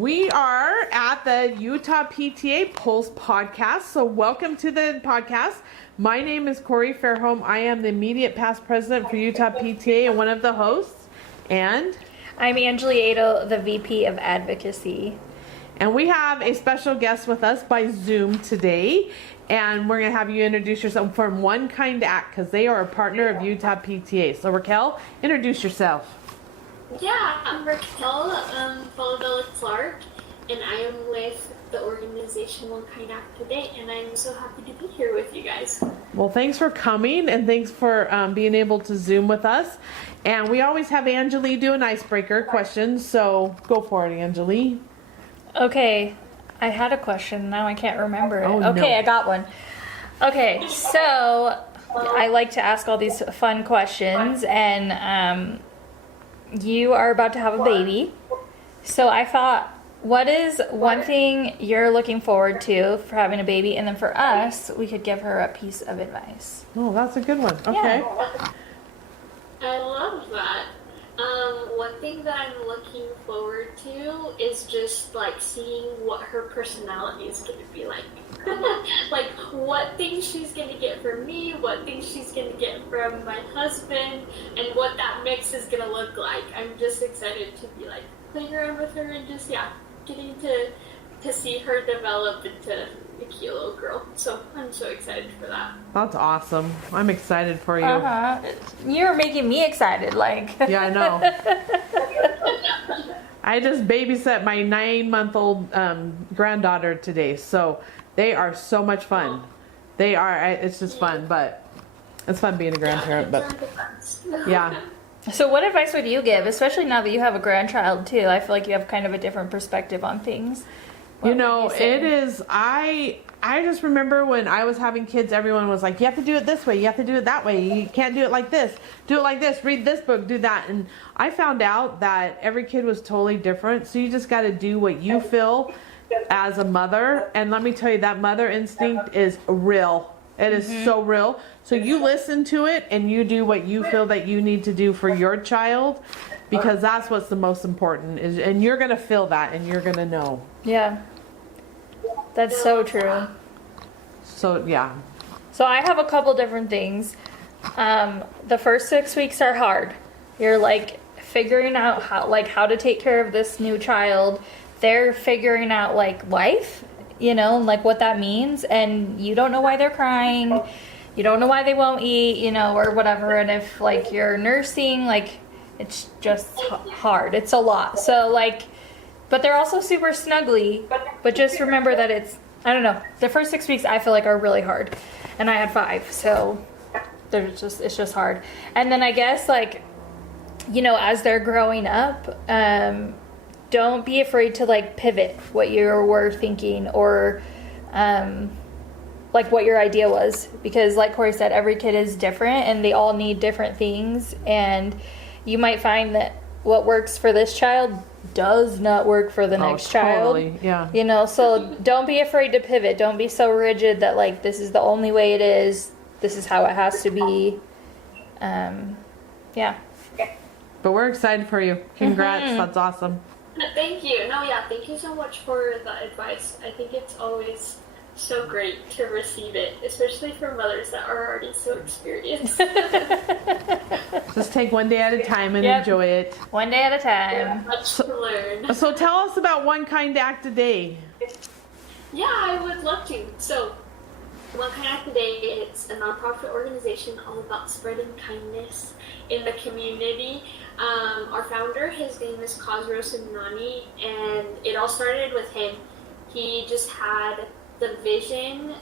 We are at the Utah PTA Pulse Podcast. So welcome to the podcast. My name is Corey Fairholm. I am the immediate past president for Utah PTA and one of the hosts. And I'm Angelee Aedo, the VP of Advocacy. And we have a special guest with us by Zoom today. And we're going to have you introduce yourself from One Kind Act because they are a partner of Utah PTA. So Raquel, introduce yourself. Yeah, I'm Raquel Fodole Clark, and I am with the organization One Kind Act today, and I'm so happy to be here with you guys. Well, thanks for coming, and thanks for being able to Zoom with us. And we always have Angelee do an icebreaker question, so go for it, Angelee. Okay, I had a question, now I can't remember it. Oh, okay, no. I got one. Okay, so I like to ask all these fun questions, and you are about to have a baby. So I thought, what is one thing you're looking forward to for having a baby? And then for us, we could give her a piece of advice. Oh, that's a good one. Okay. Yeah. I love that. One thing that I'm looking forward to is just like seeing what her personality is going to be like. Like what things she's going to get from me, what things she's going to get from my husband, and what that mix is going to look like. I'm just excited to be like playing around with her and just getting to see her develop into a cute little girl. So I'm so excited for that. That's awesome. I'm excited for you. You're making me excited, like. Yeah, I know. I just babysat my 9-month-old granddaughter today, so they are so much fun. They are. It's just fun, but it's fun being a grandparent. But yeah. So what advice would you give, especially now that you have a grandchild too? I feel like you have kind of a different perspective on things. You know, it is, I just remember when I was having kids, everyone was like, you have to do it this way, you have to do it that way, you can't do it like this, do it like this, read this book, do that. And I found out that every kid was totally different, so you just got to do what you feel as a mother. And let me tell you, that mother instinct is real. It is so real. So you listen to it and you do what you feel that you need to do for your child, because that's what's the most important. And you're going to feel that and you're going to know. Yeah. That's so true. So, yeah. So I have a couple different things. The first 6 weeks are hard. You're like figuring out how to take care of this new child. They're figuring out like life, you know, like what that means. And you don't know why they're crying. You don't know why they won't eat, you know, or whatever. And if like you're nursing, like it's just hard. It's a lot. So like, but they're also super snuggly. But just remember that I don't know. The first 6 weeks I feel like are really hard. And I had 5. So it's just hard. And then I guess like, you know, as they're growing up, don't be afraid to like pivot what you were thinking or like what your idea was. Because like Corey said, every kid is different and they all need different things. And you might find that what works for this child does not work for the next totally. child. Yeah. You know, so don't be afraid to pivot. Don't be so rigid that like this is the only way it is. This is how it has to be. Yeah. But we're excited for you. Congrats. That's awesome. Thank you. Thank you so much for the advice. I think it's always so great to receive it, especially from mothers that are already so experienced. Just take one day at a time and enjoy it. One day at a time. Much to learn. So tell us about One Kind Act today. Yeah, I would love to. So, One Kind Act Today, it's a nonprofit organization all about spreading kindness in the community. Our founder, his name is Cosros Nani, and it all started with him. He just had the vision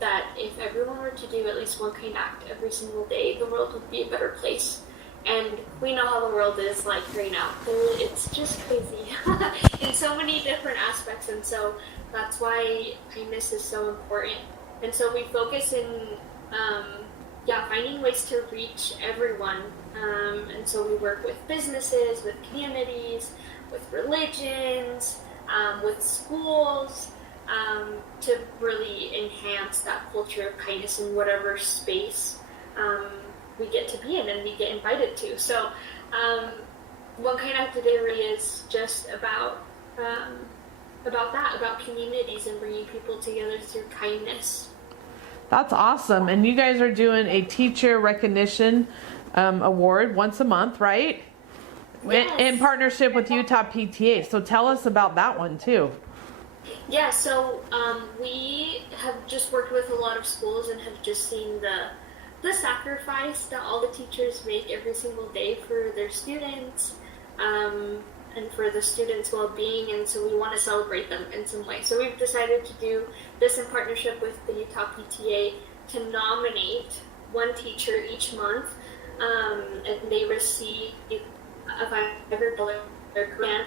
that if everyone were to do at least one kind act every single day, the world would be a better place. And we know how the world is like right now. It's just crazy in so many different aspects, and so that's why kindness is so important. And so we focus in finding ways to reach everyone. And so we work with businesses, with communities, with religions, with schools, to really enhance that culture of kindness in whatever space we get to be in and we get invited to. So One Kind Act Today really is just about about that, about communities and bringing people together through kindness. That's awesome. And you guys are doing a teacher recognition award once a month, right? Yes. In partnership with Utah PTA. So tell us about that one too. Yeah, so we have just worked with a lot of schools and have just seen the sacrifice that all the teachers make every single day for their students, and for the students' well-being, and so we want to celebrate them in some way. So we've decided to do this in partnership with the Utah PTA to nominate one teacher each month, and they receive a $500 grant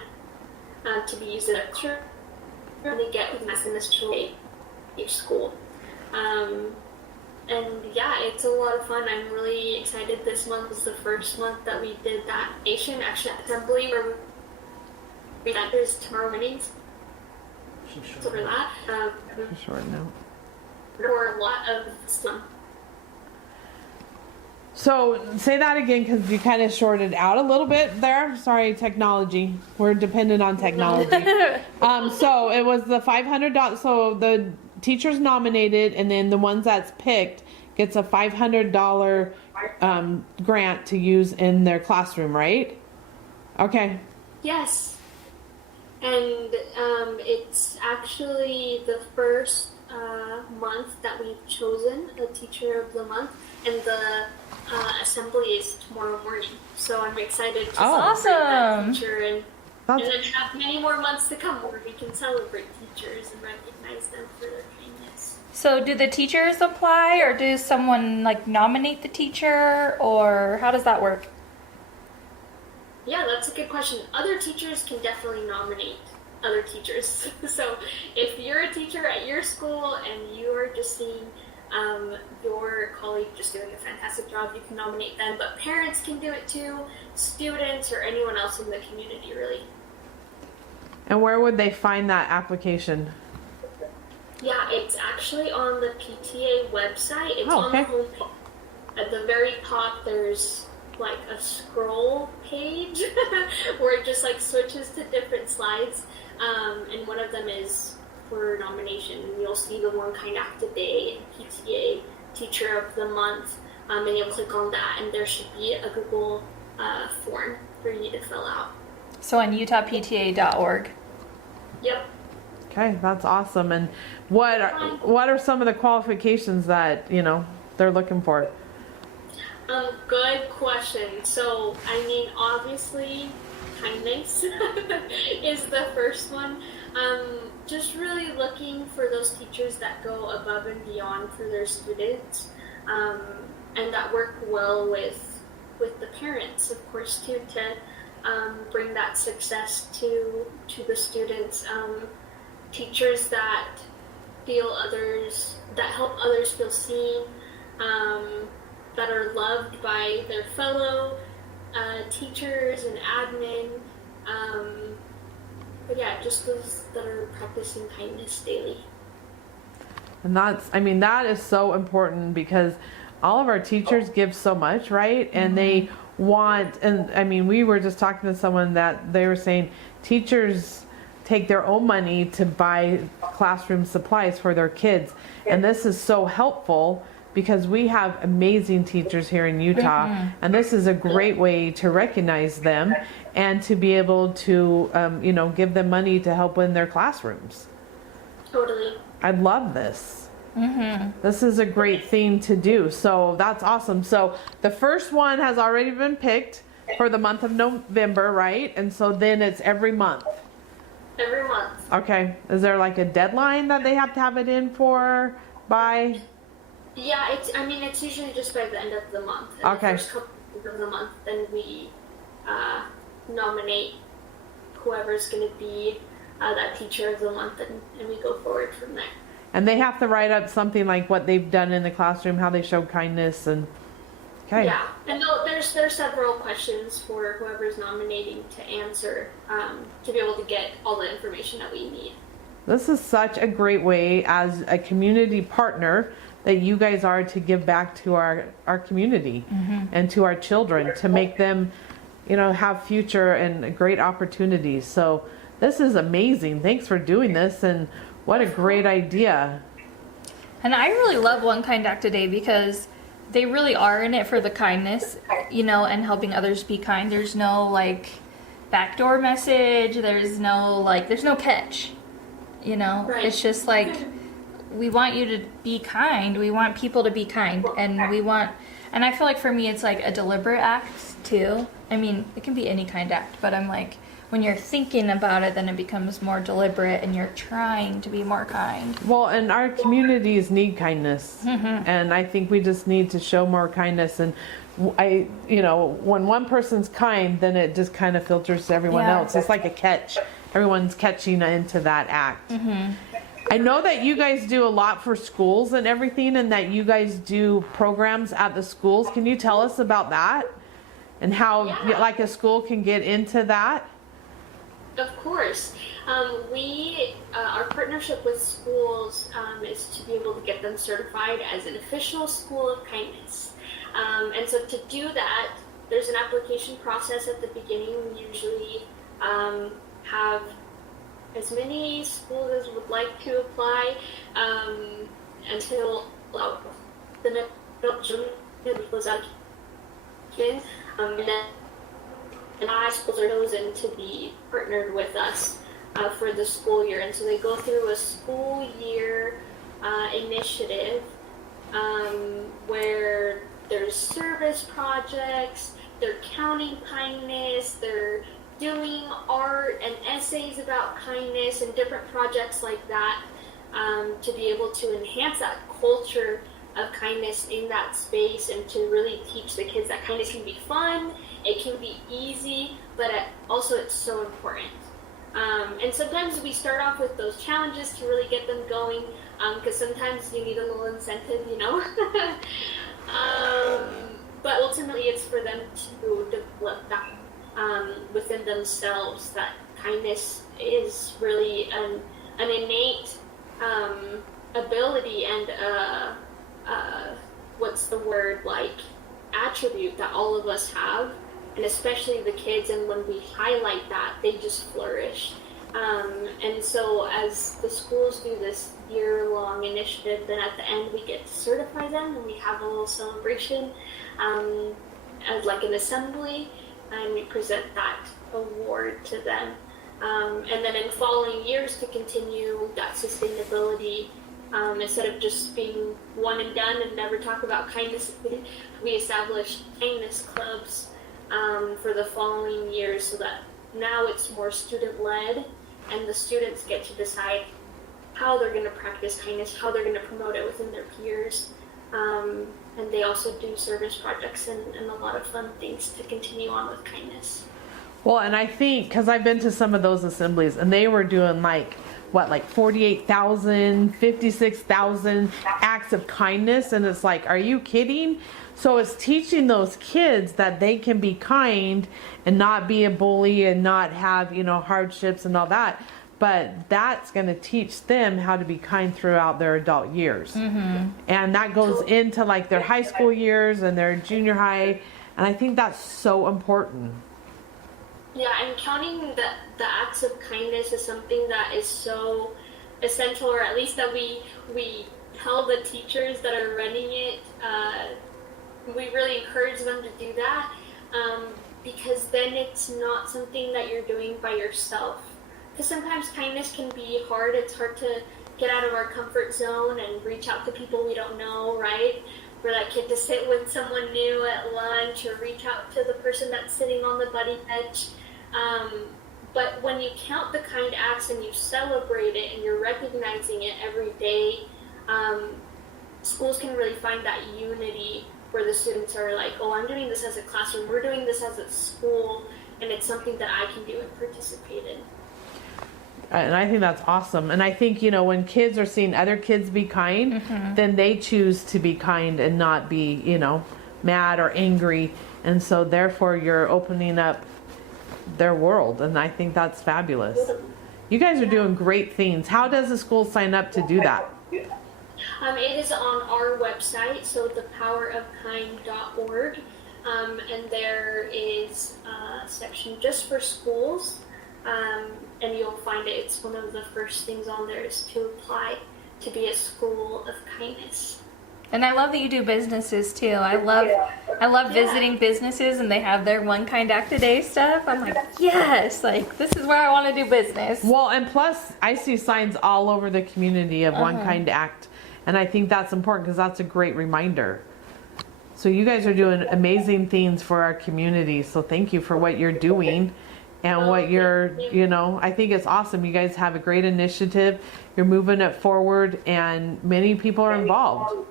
to be used in a classroom, and they get with mass in this each school. And yeah, it's a lot of fun. I'm really excited. This month was the first month that we did that Asian Action Assembly where there's tomorrow meetings over that. Short note. There were a lot of fun. So say that again, because you kind of shorted out a little bit there. Sorry, technology. We're dependent on technology. So it was the $500. So the teachers nominated, and then the ones that's picked gets a $500 grant to use in their classroom, right? Okay. Yes. And it's actually the first month that we've chosen a teacher of the month, and the assembly is tomorrow morning. So I'm excited to celebrate that teacher, and then have many more months to come where we can celebrate teachers and recognize them for their kindness. So do the teachers apply, or does someone nominate the teacher, or how does that work? Yeah, that's a good question. Other teachers can definitely nominate other teachers. So if you're a teacher at your school and you are just seeing your colleague just doing a fantastic job, you can nominate them. But parents can do it too, students, or anyone else in the community, really. And where would they find that application? Yeah, it's actually on the PTA website. It's on the homepage. At the very top, there's a scroll page where it just switches to different slides, and one of them is for nomination. You'll see the One Kind Act a Day and PTA Teacher of the Month, and you'll click on that, and there should be a Google form for you to fill out. So on utahpta.org. Yep. Okay, that's awesome. And what are some of the qualifications that they're looking for? Good question. So, obviously, kindness is the first one. Just really looking for those teachers that go above and beyond for their students, and that work well with the parents, of course, too, to bring that success to the students. Teachers that help others feel seen, that are loved by their fellow teachers and admin, but yeah, just those that are practicing kindness daily. And that is so important, because all of our teachers give so much, right? And they want, and we were just talking to someone that they were saying teachers take their own money to buy classroom supplies for their kids. And this is so helpful, because we have amazing teachers here in Utah, and this is a great way to recognize them and to be able to, give them money to help in their classrooms. Totally. I love this. This is a great thing to do. So that's awesome. So the first one has already been picked for the month of November, right? And so then it's every month. Every month. Okay. Is there a deadline that they have to have it in for by? Yeah, it's usually just by the end of the month. And Okay. the first couple of the month, then we nominate whoever's going to be that teacher of the month, and we go forward from there. And they have to write up something like what they've done in the classroom, how they showed kindness, and okay. Yeah, and there's several questions for whoever's nominating to answer, to be able to get all the information that we need. This is such a great way as a community partner that you guys are to give back to our community and to our children, to make them, have future and great opportunities. So this is amazing. Thanks for doing this, and what a great idea. And I really love One Kind Act a Day because they really are in it for the kindness, and helping others be kind. There's no like backdoor message. There's no catch. Right. It's just like we want you to be kind. We want people to be kind, and I feel like for me it's like a deliberate act too. I mean, it can be any kind act, but I'm like, when you're thinking about it, then it becomes more deliberate and you're trying to be more kind. Well, and our communities need kindness. And I think we just need to show more kindness. And when one person's kind, then it just kind of filters to everyone else. It's like a catch. Everyone's catching into that act. I know that you guys do a lot for schools and everything, and that you guys do programs at the schools. Can you tell us about that? And how like a school can get into that? Of course. Our partnership with schools is to be able to get them certified as an official school of kindness. And so to do that, there's an application process at the beginning. We usually have as many schools as would like to apply until the next June goes out. And then high schools are chosen to be partnered with us for the school year. And so they go through a school year initiative where there's service projects, they're counting kindness, they're doing art and essays about kindness and different projects like that to be able to enhance that culture of kindness in that space, and to really teach the kids that kindness can be fun, it can be easy, but also it's so important. And sometimes we start off with those challenges to really get them going, because sometimes you need a little incentive, but ultimately it's for them to develop that within themselves, that kindness is really an innate ability and attribute that all of us have, and especially the kids, and when we highlight that, they just flourish. And so as the schools do this year-long initiative, then at the end we get to certify them, and we have a little celebration as like an assembly, and we present that award to them. And then in following years, to continue that sustainability, instead of just being one and done and never talk about kindness, we establish kindness clubs for the following years, so that now it's more student-led, and the students get to decide how they're going to practice kindness, how they're going to promote it within their peers. And they also do service projects and a lot of fun things to continue on with kindness. Well, and I think, because I've been to some of those assemblies, and they were doing like 48,000, 56,000 acts of kindness, and it's like, are you kidding? So it's teaching those kids that they can be kind and not be a bully and not have, hardships and all that. But that's going to teach them how to be kind throughout their adult years. And that goes into like their high school years and their junior high. And I think that's so important. Yeah, and counting the acts of kindness is something that is so essential, or at least that we tell the teachers that are running it. We really encourage them to do that, because then it's not something that you're doing by yourself. Because sometimes kindness can be hard. It's hard to get out of our comfort zone and reach out to people we don't know, right? For that kid to sit with someone new at lunch, or reach out to the person that's sitting on the buddy bench. But when you count the kind acts and you celebrate it and you're recognizing it every day, schools can really find that unity where the students are like, oh, I'm doing this as a classroom, we're doing this as a school, and it's something that I can do and participate in. And I think that's awesome. And I think, when kids are seeing other kids be kind, then they choose to be kind and not be, mad or angry. And so therefore you're opening up their world. And I think that's fabulous. You guys are doing great things. How does the school sign up to do that? It is on our website, so thepowerofkind.org. And there is a section just for schools. and you'll find it's one of the first things on there is to apply to be a school of kindness. And I love that you do businesses too. I love visiting businesses and they have their One Kind Act a Day stuff. I'm like, yes, like this is where I want to do business. Well, and plus I see signs all over the community of One Kind Act, and I think that's important because that's a great reminder. So you guys are doing amazing things for our community. So thank you for what you're doing and what you're, I think it's awesome. You guys have a great initiative. You're moving it forward and many people are involved.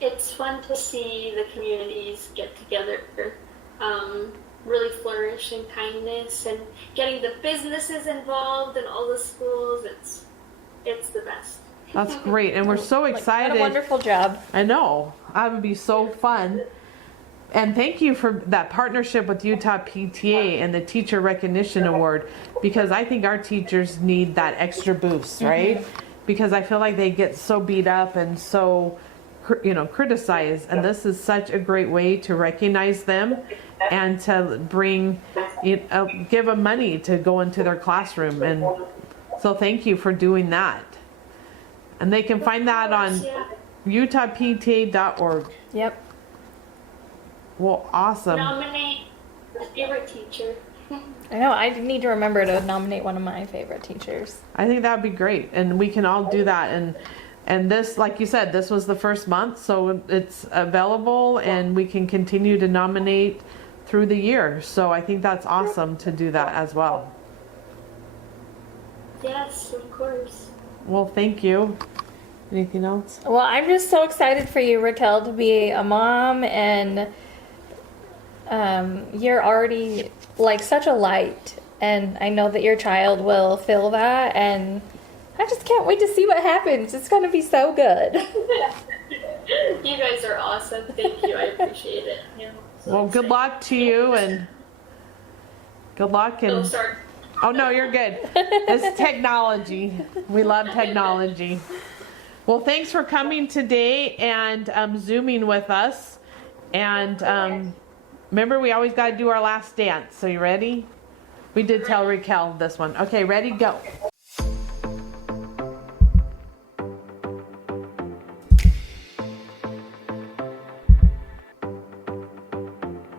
It's fun to see the communities get together, really flourish in kindness, and getting the businesses involved and all the schools. It's the best. That's great. And we're so excited. What a wonderful job. I know. That would be so fun. And thank you for that partnership with Utah PTA and the Teacher Recognition Award, because I think our teachers need that extra boost, right? Because I feel like they get so beat up and so, criticized. And this is such a great way to recognize them and to give them money to go into their classroom. And so thank you for doing that. And they can find that on utahpta.org. Yep. Well, awesome. Nominate a favorite teacher. I know, I need to remember to nominate one of my favorite teachers. I think that would be great. And we can all do that. And this, like you said, this was the first month, so it's available and we can continue to nominate through the year. So I think that's awesome to do that as well. Yes, of course. Well, thank you. Anything else? Well, I'm just so excited for you, Raquel, to be a mom, and you're already like such a light, and I know that your child will feel that, and I just can't wait to see what happens. It's going to be so good. You guys are awesome. Thank you. I appreciate it. Well, good luck to you, and good luck. And Sorry. oh no, you're good. It's technology. We love technology. Well, thanks for coming today and Zooming with us. And remember, we always got to do our last dance. So you ready? We did tell Raquel this one. Okay, ready, go.